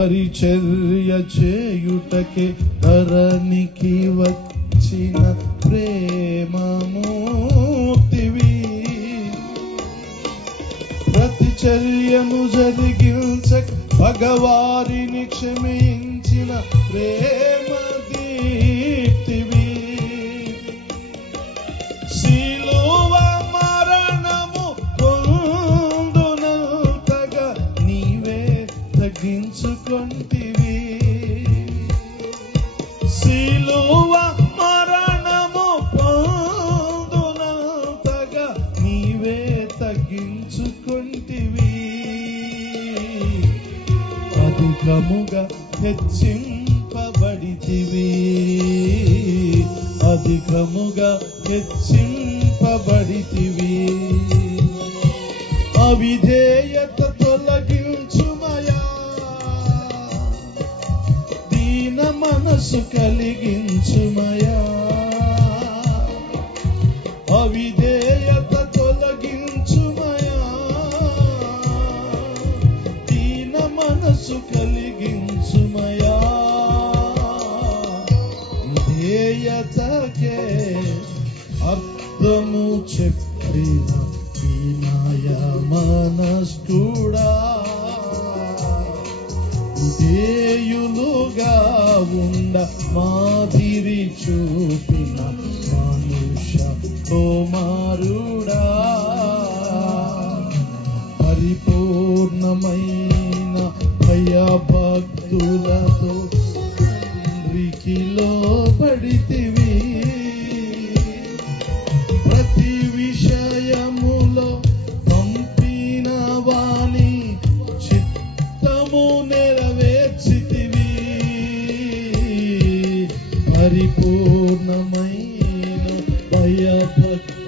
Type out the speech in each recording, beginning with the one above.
పరిచర్య చేయుటకే ధరణికి వచ్చిన ప్రేమమూర్తివి. ప్రతిచర్యను జరిగించక భగవారిని క్షమించిన ప్రేమ అధికముగా హెచ్చింపబడితివి. అధికముగా హెచ్చింపబడితివి. అవిధేయత తొలగించుమయా. దీన మనసు కలిగించుమయా. విధేయతకే అర్థము చెప్పిన వినయ మనస్కుడా దేయులుగా ఉండ మాదిరి చూపిన మనుష కుమారుడా. పరిపూర్ణమైన భయభక్తులతో తండ్రికి పరిపూర్ణమైన భయభక్తులతో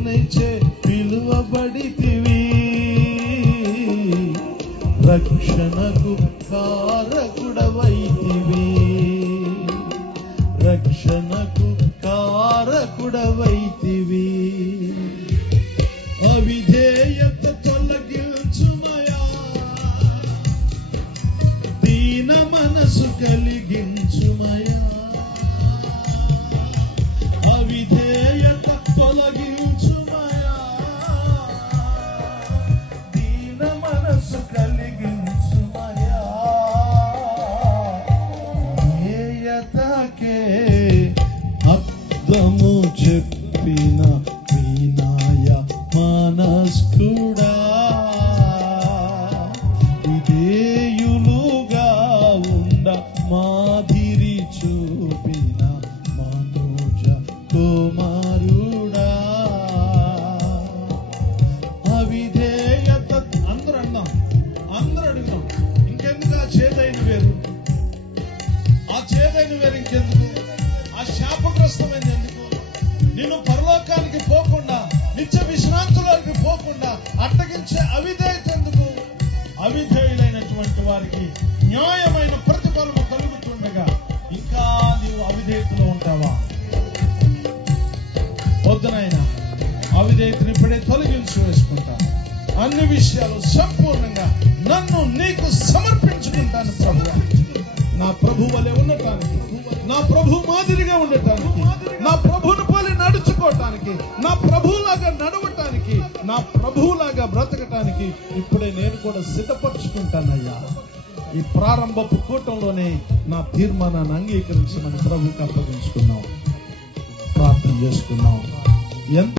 నుంచే పిలువబడితివి. రక్షణకు కారకుడవైతివి. రక్షణకు కారకుడవైతివి. అర్థము చెప్పిన వినాయ మనస్కుడా. విధేయులుగా ఉండ మాదిరి చూపిన మనోజ కుమారుడా. అవిధేయత అందరూ అన్నాం. అందరూ అడుగుదాం ఇంకెందుకు ఆ చేదైన వేరు? ఆ చేదైన వేరు ఇంకెందుకు? ఆ శాపగ్రస్తమైన నేను పరలోకానికి పోకుండా నిత్య విశ్రాంతులకి పోకుండా అట్టగించే అవిధేయత ఎందుకు? అవిధేయులైనటువంటి వారికి న్యాయమైన ప్రతిఫలము కలుగుతుండగా ఇంకా నీవు అవిధేయతలో ఉంటావా? వద్దునైనా అవిధేయతను ఇప్పుడే తొలగించి వేసుకుంటా. అన్ని విషయాలు సంపూర్ణంగా నన్ను నీకు సమర్పించుకుంటాను ప్రభు నా ప్రభు వలె ఉండటానికి నా ప్రభు మాదిరిగా ఉండటానికి నా ప్రభు ప్రభులాగా నడవటానికి నా ప్రభువులాగా బ్రతకటానికి ఇప్పుడే నేను కూడా సిద్ధపరచుకుంటానయ్యా. ఈ ప్రారంభపు కూటంలోనే నా తీర్మానాన్ని అంగీకరించి ప్రభుకి అప్పగించుకున్నాం. ప్రార్థన చేసుకున్నాం. ఎంత